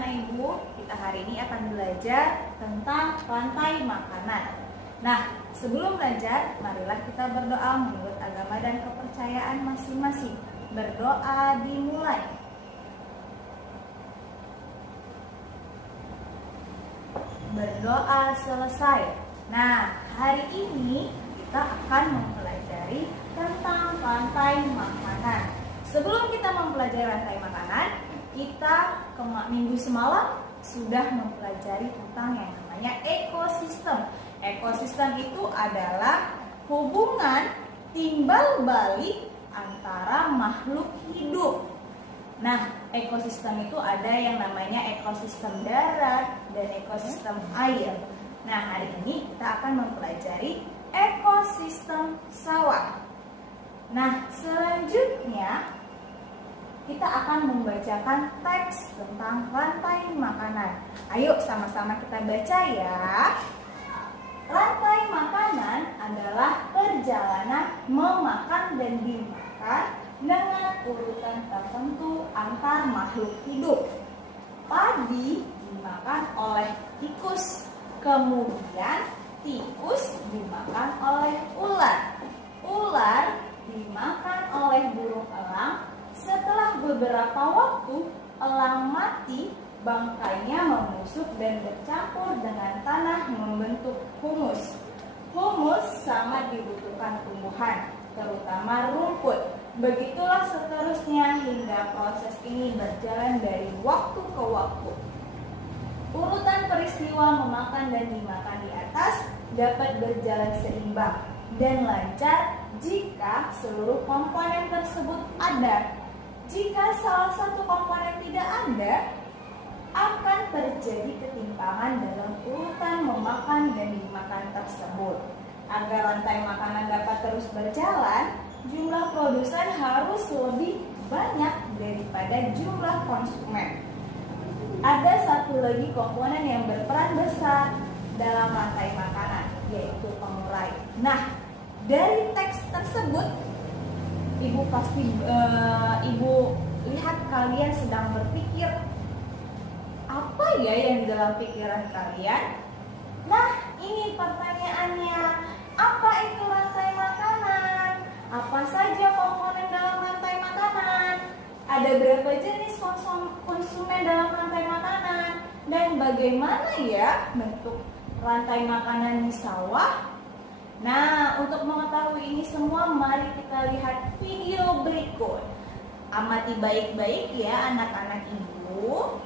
anak-anak ibu, kita hari ini akan belajar tentang rantai makanan. Nah, sebelum belajar, marilah kita berdoa menurut agama dan kepercayaan masing-masing. Berdoa dimulai. Berdoa selesai. Nah, hari ini kita akan mempelajari tentang rantai makanan. Sebelum kita mempelajari rantai makanan, kita minggu semalam sudah mempelajari tentang yang namanya ekosistem. Ekosistem itu adalah hubungan timbal balik antara makhluk hidup. Nah, ekosistem itu ada yang namanya ekosistem darat dan ekosistem air. Nah, hari ini kita akan mempelajari ekosistem sawah. Nah, selanjutnya kita akan membacakan teks tentang rantai makanan. Ayo sama-sama kita baca ya. Rantai makanan adalah perjalanan memakan dan dimakan dengan urutan tertentu antar makhluk hidup. Padi dimakan oleh tikus, kemudian tikus dimakan oleh ular. Ular dimakan oleh burung elang. Setelah beberapa waktu, elang mati, bangkainya membusuk dan bercampur dengan tanah membentuk humus. Humus sangat dibutuhkan tumbuhan, terutama rumput. Begitulah seterusnya hingga proses ini berjalan dari waktu ke waktu. Urutan peristiwa memakan dan dimakan di atas dapat berjalan seimbang dan lancar jika seluruh komponen tersebut ada. Jika salah satu komponen tidak ada, akan terjadi ketimpangan dalam urutan memakan dan dimakan tersebut. Agar rantai makanan dapat terus berjalan, jumlah produsen harus lebih banyak daripada jumlah konsumen. Ada satu lagi komponen yang berperan besar dalam rantai makanan, yaitu pengurai. Nah, dari teks tersebut, Ibu pasti Ibu lihat kalian sedang berpikir, apa ya yang di dalam pikiran kalian? Nah, ini pertanyaannya. Apa itu rantai makanan? Apa saja komponen dalam rantai makanan? Ada berapa jenis konsumen dalam rantai makanan? Dan bagaimana ya bentuk rantai makanan di sawah? Nah, untuk mengetahui ini semua, mari kita lihat video berikut. Amati baik-baik ya anak-anak ibu.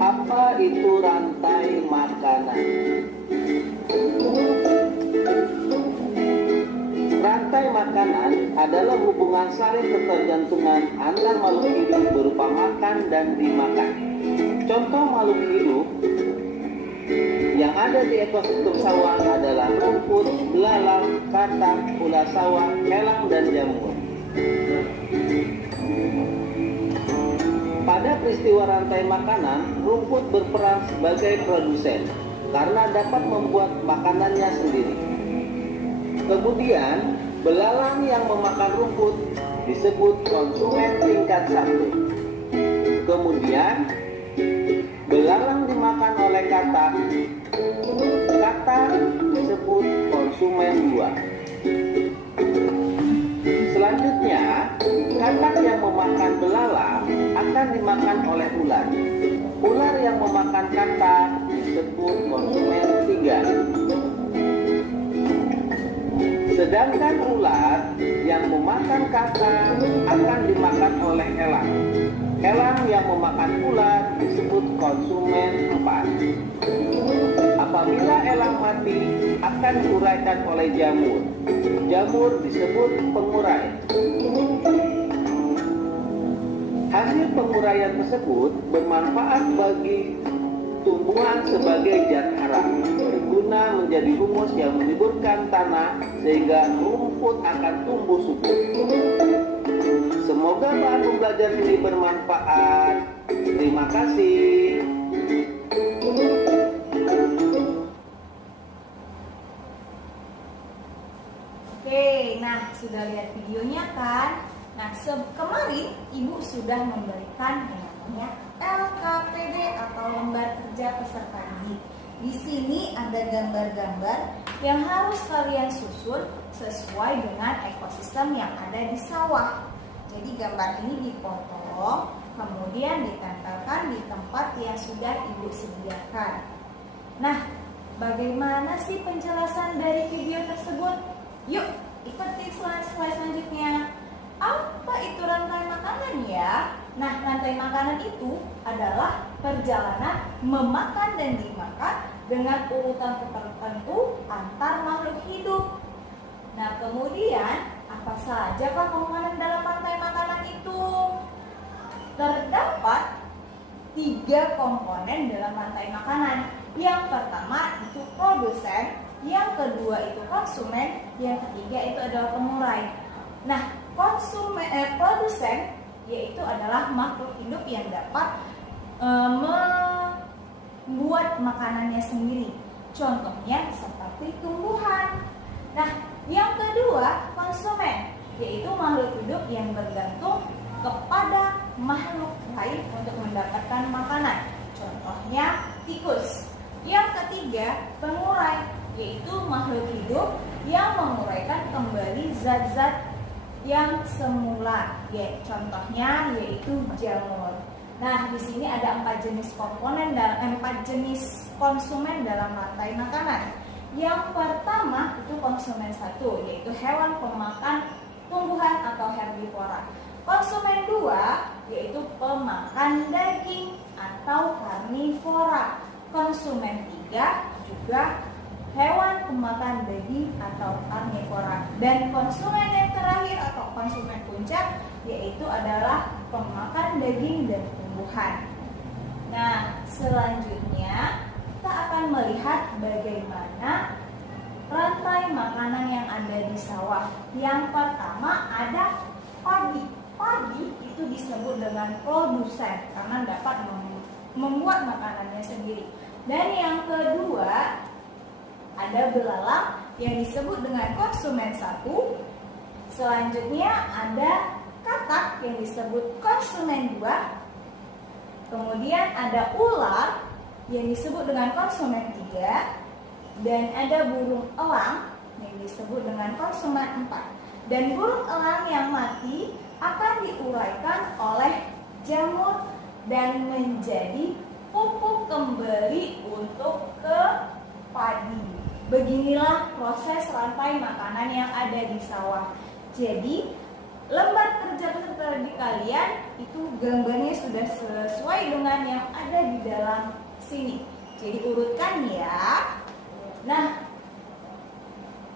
Apa itu rantai makanan? Rantai makanan adalah hubungan saling ketergantungan antar makhluk hidup berupa makan dan dimakan. Contoh makhluk hidup yang ada di ekosistem sawah adalah rumput, belalang, katak, ular sawah, elang, dan jamur. Pada peristiwa rantai makanan, rumput berperan sebagai produsen karena dapat membuat makanannya sendiri. Kemudian, belalang yang memakan rumput disebut konsumen tingkat 1. Kemudian, belalang dimakan oleh katak. Katak disebut konsumen 2. Selanjutnya, katak yang memakan belalang akan dimakan oleh ular. Ular yang memakan katak disebut konsumen 3. Sedangkan ular yang memakan katak akan dimakan oleh elang. Elang yang memakan ular disebut konsumen 4. Apabila elang mati, akan diuraikan oleh jamur. Jamur disebut pengurai. Hasil penguraian tersebut bermanfaat bagi tumbuhan sebagai zat hara, berguna menjadi humus yang menyuburkan tanah sehingga rumput akan tumbuh subur. Semoga bahan pembelajaran ini bermanfaat. Terima kasih. Oke, nah sudah lihat videonya kan? Nah, kemarin Ibu sudah memberikan yang namanya LKPD atau lembar kerja peserta didik. Di sini ada gambar-gambar yang harus kalian susun sesuai dengan ekosistem yang ada di sawah. Jadi gambar ini dipotong, kemudian ditempelkan di tempat yang sudah Ibu sediakan. Nah, bagaimana sih penjelasan dari video tersebut? Yuk, ikuti slide selanjutnya. Apa itu rantai makanan ya? Nah, rantai makanan itu adalah perjalanan memakan dan dimakan dengan urutan tertentu antar makhluk hidup. Nah, kemudian apa saja komponen dalam rantai makanan itu? Terdapat 3 komponen dalam rantai makanan. Yang pertama itu produsen, yang kedua itu konsumen, yang ketiga itu adalah pengurai. Nah, produsen yaitu adalah makhluk hidup yang dapat membuat makanannya sendiri. Contohnya seperti tumbuhan. Nah, yang kedua konsumen yaitu makhluk hidup yang bergantung kepada makhluk lain untuk mendapatkan makanan. Contohnya tikus. Yang ketiga pengurai yaitu makhluk hidup yang menguraikan kembali zat-zat yang semula, ya contohnya yaitu jamur. Nah, di sini ada 4 jenis komponen dan 4 jenis konsumen dalam rantai makanan. Yang pertama itu konsumen 1, yaitu hewan pemakan tumbuhan atau herbivora. Konsumen 2 yaitu pemakan daging atau karnivora. Konsumen 3 juga hewan pemakan daging atau karnivora. Dan konsumen yang terakhir atau konsumen puncak yaitu adalah pemakan daging dan tumbuhan. Nah, selanjutnya kita akan melihat bagaimana rantai makanan yang ada di sawah. Yang pertama ada padi. Padi itu disebut dengan produsen karena dapat membuat makanannya sendiri. Dan yang kedua ada belalang yang disebut dengan konsumen 1. Selanjutnya ada katak yang disebut konsumen 2. Kemudian ada ular yang disebut dengan konsumen 3. Dan ada burung elang yang disebut dengan konsumen 4. Dan burung elang yang mati akan diuraikan oleh jamur dan menjadi pupuk kembali untuk ke padi. Beginilah proses rantai makanan yang ada di sawah. Jadi, lembar kerja peserta didik kalian itu gambarnya sudah sesuai dengan yang ada di dalam sini. Jadi urutkan ya. Nah,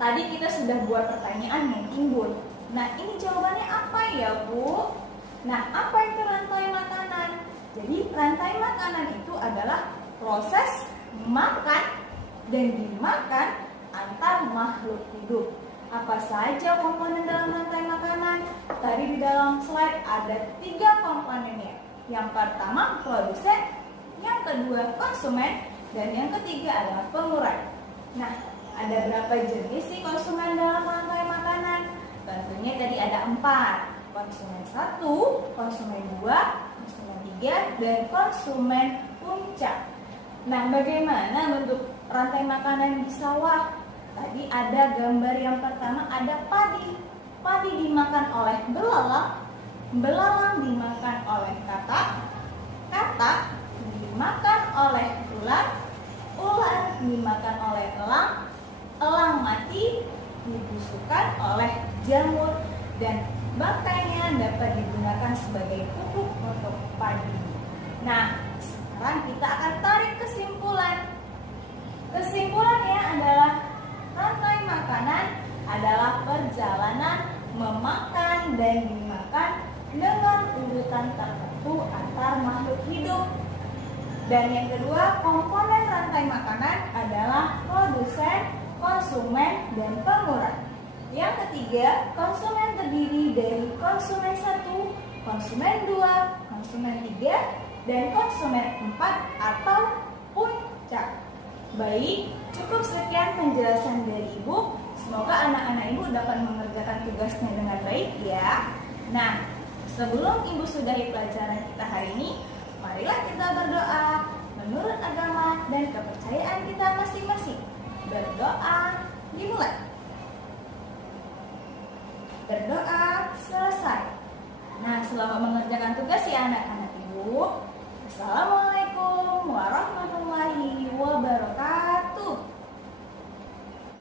tadi kita sudah buat pertanyaan yang timbul. Nah, ini jawabannya apa ya, Bu? Nah, apa itu rantai makanan? Jadi, rantai makanan itu adalah proses makan dan dimakan antar makhluk hidup. Apa saja komponen dalam rantai makanan? Tadi di dalam slide ada 3 komponennya. Yang pertama produsen, yang kedua konsumen, dan yang ketiga adalah pengurai. Nah, ada berapa jenis sih konsumen dalam rantai makanan? Tentunya tadi ada 4. Konsumen 1, konsumen 2, konsumen 3, dan konsumen puncak. Nah, bagaimana bentuk rantai makanan di sawah? Tadi ada gambar yang pertama ada padi. Padi dimakan oleh belalang, belalang dimakan oleh katak, katak dimakan oleh ular, ular dimakan oleh elang, elang mati dibusukkan oleh jamur, dan bangkainya dapat digunakan sebagai pupuk untuk padi. Nah, sekarang kita akan tarik kesimpulan. Kesimpulannya adalah rantai makanan adalah perjalanan memakan dan dimakan dengan urutan tertentu antar makhluk hidup. Dan yang kedua, komponen rantai makanan adalah produsen, konsumen, dan pengurai. Yang ketiga, konsumen terdiri dari konsumen 1, konsumen 2, konsumen 3, dan konsumen 4 atau puncak. Baik, cukup sekian penjelasan dari Ibu. Semoga anak-anak Ibu dapat mengerjakan tugasnya dengan baik ya. Nah, sebelum Ibu sudahi pelajaran kita hari ini, marilah kita berdoa menurut agama dan kepercayaan kita masing-masing. Berdoa dimulai. Berdoa selesai. Nah, selamat mengerjakan tugas ya anak-anak Ibu. Assalamualaikum.